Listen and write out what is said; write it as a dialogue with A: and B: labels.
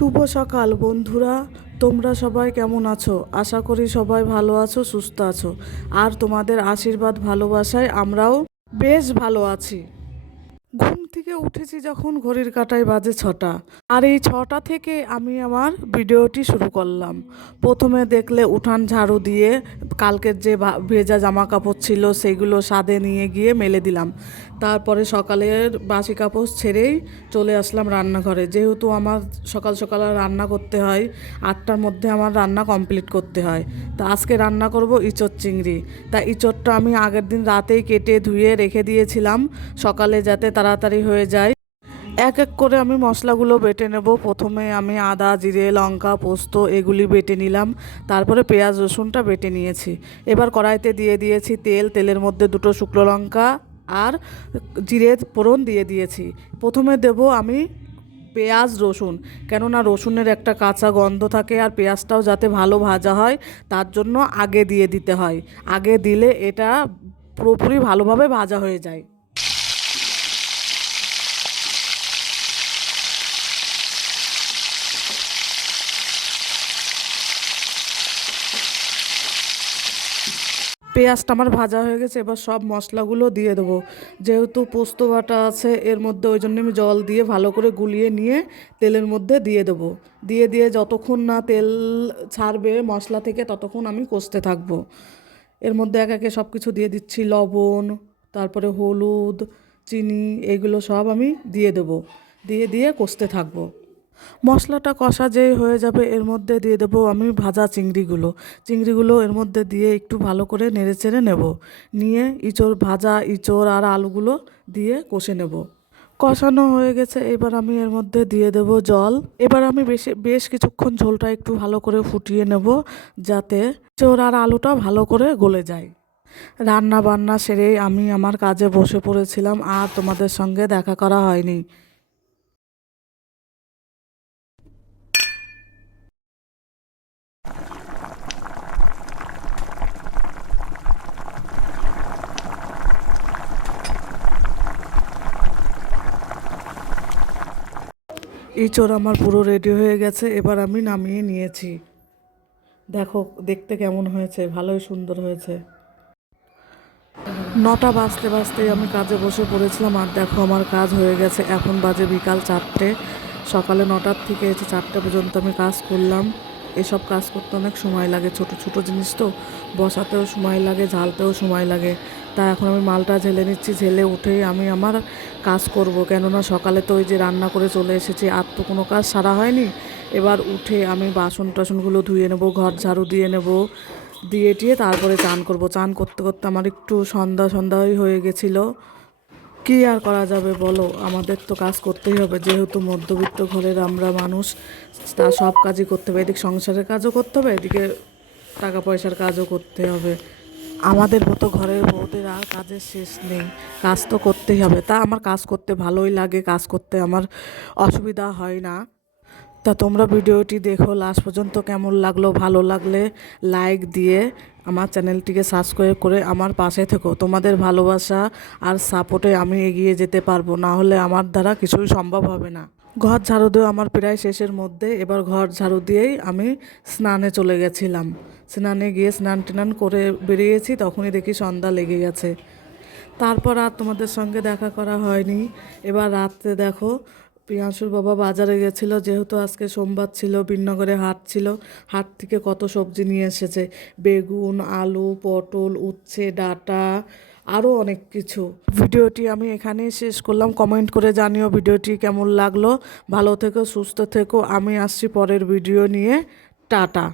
A: শুভ সকাল, বন্ধুরা। তোমরা সবাই কেমন আছো? আশা করি সবাই ভালো আছো, সুস্থ আছো। আর তোমাদের আশীর্বাদ, ভালোবাসায় আমরাও বেশ ভালো আছি। ঘুম থেকে উঠেছি যখন ঘড়ির কাটায় বাজে ছটা। আর এই ছটা থেকে আমি আমার ভিডিওটি শুরু করলাম। প্রথমে দেখলে উঠান ঝাড়ু দিয়ে কালকের যে ভেজা জামা কাপড় ছিল সেগুলো সাদে নিয়ে গিয়ে মেলে দিলাম। তারপরে সকালের বাসি কাপড় ছেড়েই চলে আসলাম রান্নাঘরে। যেহেতু আমার সকাল সকাল রান্না করতে হয়, আটটার মধ্যে আমার রান্না কমপ্লিট করতে হয়। তা আজকে রান্না করব ইঁচড় চিংড়ি। তা ইঁচড়টা আমি আগের দিন রাতেই কেটে ধুয়ে রেখে দিয়েছিলাম। সকালে যাতে তাড়াতাড়ি হয়ে যায়। এক এক করে আমি মশলাগুলো বেটে নেব। প্রথমে আমি আদা, জিরে, লঙ্কা, পোস্ত এগুলি বেটে নিলাম। তারপরে পেঁয়াজ, রসুনটা বেটে নিয়েছি। এবার কড়াইতে দিয়ে দিয়েছি তেল। তেলের মধ্যে দুটো শুকনো লঙ্কা আর জিরে ফোড়ন দিয়ে দিয়েছি। প্রথমে দেব আমি পেঁয়াজ, রসুন। কেননা রসুনের একটা কাঁচা গন্ধ থাকে আর পেঁয়াজটাও যাতে ভালো ভাজা হয়, তার জন্য আগে দিয়ে দিতে হয়। আগে দিলে এটা পুরোপুরি ভালোভাবে ভাজা হয়ে যায়। পেঁয়াজটা আমার ভাজা হয়ে গেছে, এবার সব মশলাগুলো দিয়ে দেবো। যেহেতু পোস্ত বাটা আছে, এর মধ্যে ওই জন্য আমি জল দিয়ে ভালো করে গুলিয়ে নিয়ে তেলের মধ্যে দিয়ে দেবো। দিয়ে দিয়ে যতক্ষণ না তেল ছাড়বে মশলা থেকে, ততক্ষণ আমি কষতে থাকব। এর মধ্যে এক একে সব কিছু দিয়ে দিচ্ছি, লবণ, তারপরে হলুদ, চিনি, এগুলো সব আমি দিয়ে দেবো। দিয়ে দিয়ে কষতে থাকব। মশলাটা কষা যেই হয়ে যাবে, এর মধ্যে দিয়ে দেবো আমি ভাজা চিংড়িগুলো। চিংড়িগুলো এর মধ্যে দিয়ে একটু ভালো করে নেড়ে চেড়ে নেব। নিয়ে ইঁচড়, ভাজা ইঁচড় আর আলুগুলো দিয়ে কষে নেব। কষানো হয়ে গেছে, এবার আমি এর মধ্যে দিয়ে দেব জল। এবার আমি বেশি, বেশ কিছুক্ষণ ঝোলটা একটু ভালো করে ফুটিয়ে নেব যাতে চোর আর আলুটা ভালো করে গলে যায়। রান্না বান্না সেরেই আমি আমার কাজে বসে পড়েছিলাম, আর তোমাদের সঙ্গে দেখা করা হয়নি। ইঁচড় আমার পুরো রেডি হয়ে গেছে, এবার আমি নামিয়ে নিয়েছি। দেখো, দেখতে কেমন হয়েছে, ভালোই সুন্দর হয়েছে। নটা বাজতে বাজতেই আমি কাজে বসে পড়েছিলাম, আর দেখো আমার কাজ হয়ে গেছে। এখন বাজে বিকাল চারটে, সকালে নটার থেকে এসে চারটে পর্যন্ত আমি কাজ করলাম। এসব কাজ করতে অনেক সময় লাগে, ছোট ছোট জিনিস তো, বসাতেও সময় লাগে, ঝালতেও সময় লাগে। তা এখন আমি মালটা ঝেলে নিচ্ছি, ঝেলে উঠেই আমি আমার কাজ করব। কেননা সকালে তো ওই যে রান্না করে চলে এসেছি, আর তো কোনো কাজ সারা হয়নি। এবার উঠে আমি বাসন টাসনগুলো ধুয়ে নেব, ঘর ঝাড়ু দিয়ে নেব, দিয়ে টিয়ে তারপরে চান করব। চান করতে করতে আমার একটু সন্ধ্যা সন্ধ্যাই হয়ে গেছিল। কি আর করা যাবে বলো? আমাদের তো কাজ করতেই হবে। যেহেতু মধ্যবিত্ত ঘরের আমরা মানুষ, তা সব কাজই করতে হবে। এদিকে সংসারের কাজও করতে হবে, এদিকে টাকা পয়সার কাজও করতে হবে। আমাদের মতো ঘরের বউদের আর কাজের শেষ নেই। কাজ তো করতেই হবে। তা আমার কাজ করতে ভালোই লাগে। কাজ করতে আমার অসুবিধা হয় না। তা তোমরা ভিডিওটি দেখো। লাস্ট পর্যন্ত কেমন লাগল, ভালো লাগলে লাইক দিয়ে আমার চ্যানেলটিকে সাবস্ক্রাইব করে আমার পাশে থেকো। তোমাদের ভালোবাসা আর সাপোর্টে আমি এগিয়ে যেতে পারব। না হলে আমার দ্বারা কিছুই সম্ভব হবে না। ঘর ঝাড়ু দিয়ে আমার প্রায় শেষের মধ্যে। এবার ঘর ঝাড়ু দিয়েই আমি স্নানে চলে গেছিলাম। স্নানে গিয়ে স্নান টেনান করে বেরিয়েছি, তখনই দেখি সন্ধ্যা লেগে গেছে। তারপর আর তোমাদের সঙ্গে দেখা করা হয়নি। এবার রাত্রে দেখো পিয়াসুর বাবা বাজারে গেছিল, যেহেতু আজকে সোমবার ছিল, বিনগরে হাট ছিল, হাট থেকে কত সবজি নিয়ে এসেছে। বেগুন, আলু, পটল, উচ্ছে, ডাটা আরও অনেক কিছু। ভিডিওটি আমি এখানেই শেষ করলাম। কমেন্ট করে জানিও ভিডিওটি কেমন লাগল। ভালো থেকো, সুস্থ থেকো। আমি আসছি পরের ভিডিও নিয়ে। টাটা।